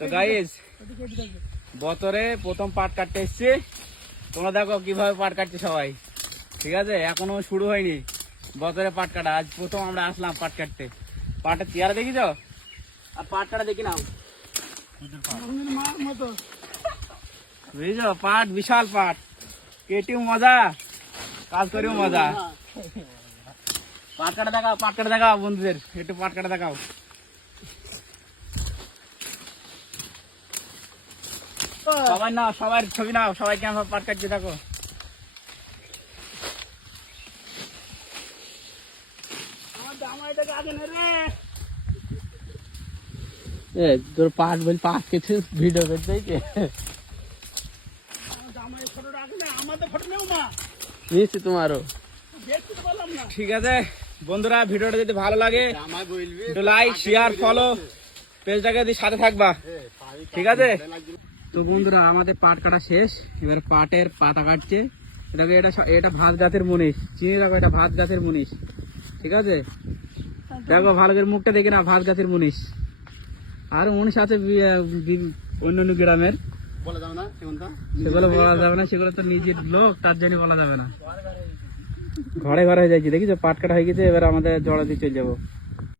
তো গাইজ বছরে প্রথম পাট কাটতে এসছি। তোমরা দেখো কীভাবে পাট কাটছে সবাই। ঠিক আছে? এখনও শুরু হয়নি বছরে পাট কাটা। আজ প্রথম আমরা আসলাম পাট কাটতে। পাটের চেয়ারা দেখিছ আর পাট কাটা দেখি নাও। বুঝেছ? পাট বিশাল পাট। কেটিও মজা কাজ করেও মজা। পাট কাটা দেখাও পাট কাটা দেখাও বন্ধুদের। একটু পাট কাটা দেখাও। সবাই নাও সবার ছবি নাও সবাই কেমন পাট কাটছে দেখো এ তোর পাট বল পাট কেটে ভিডিও করতে হয়েছে নিয়েছি তোমারও। ঠিক আছে বন্ধুরা ভিডিওটা যদি ভালো লাগে লাইক শেয়ার ফলো পেজটাকে যদি সাথে থাকবা। ঠিক আছে? তো বন্ধুরা আমাদের পাট কাটা শেষ। এবার পাটের পাতা কাটছে। এটাকে এটা এটা ভাত গাছের মুনিশ চিনি রাখো এটা ভাত গাছের মুনিশ ঠিক আছে? দেখো ভালো করে মুখটা দেখি না ভাত গাছের মুনিশ আর মুনিশ আছে অন্য অন্য গ্রামের। সেগুলো বলা যাবে না সেগুলো তো নিজের লোক তার জন্য বলা যাবে না। ঘরে ঘরে হয়ে যাচ্ছে দেখিছো? পাট কাটা হয়ে গেছে এবার আমাদের জড়া দিয়ে চলে যাব।